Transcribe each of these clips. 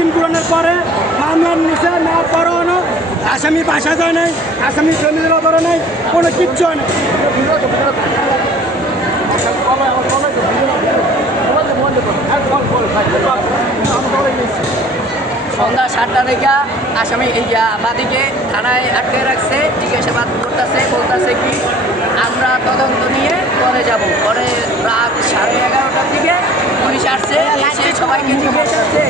দিন পূরণের পরে মামলার নিচে নেওয়ার পরেও না আসামি বাসা যায় নাই, আসামি ফ্যামিলির ধরে নাই, কোনো কিচ্ছু হয় না। সন্ধ্যা 7টা থেকে আসামি বাদীকে থানায় আটকে রাখছে, জিজ্ঞাসাবাদ করতেছে, বলতেছে কি আমরা তদন্ত নিয়ে পরে যাব। পরে রাত 11:30টার দিকে পুলিশ আসছে, এসে সবাইকে জিজ্ঞেস করছে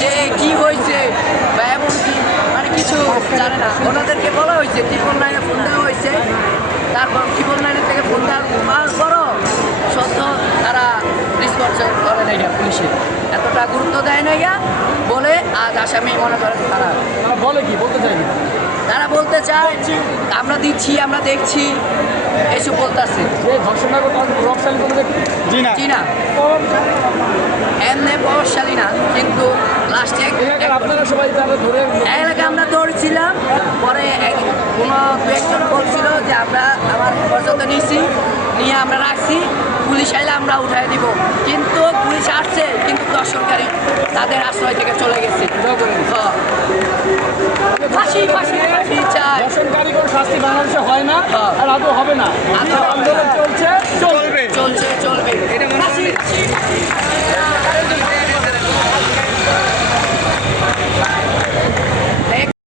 যে কী হয়েছে বা এমন কি, মানে কিছু জানে না। ওনাদেরকে বলা হয়েছে ট্রিপল লাইনে ফোন দেওয়া হয়েছে, তারপর ট্রিপল লাইনের থেকে ফোন দেওয়ার পরও সত্য তারা রেসপন্স করে নাই পুলিশে, এতটা গুরুত্ব দেয় না বলে আজ আসামি মনে করেন তারা বলে কি বলতে চাই তারা বলতে চায় আমরা দিচ্ছি, আমরা দেখছি, এসব বলতেছে। জি না, এমনি প্রভাবশালী না, কিন্তু লাস্টে আপনারা সবাই ধরে এলাকা আমরা ধরেছিলাম। পরে কোনো দু একজন বলছিল যে আমরা আমার পর্যন্ত নিয়েছি, নিয়ে আমরা রাখছি, পুলিশ আইলে আমরা উঠাই দিব। কিন্তু পুলিশ আসছে, কিন্তু দর্শনকারী তাদের আশ্রয় থেকে চলে গেছে। ফাঁসি ফাঁসি ফাঁসি চাই। দর্শনকারী কোনো শাস্তি বাংলাদেশে হয় না, আর আদৌ হবে না। আন্দোলন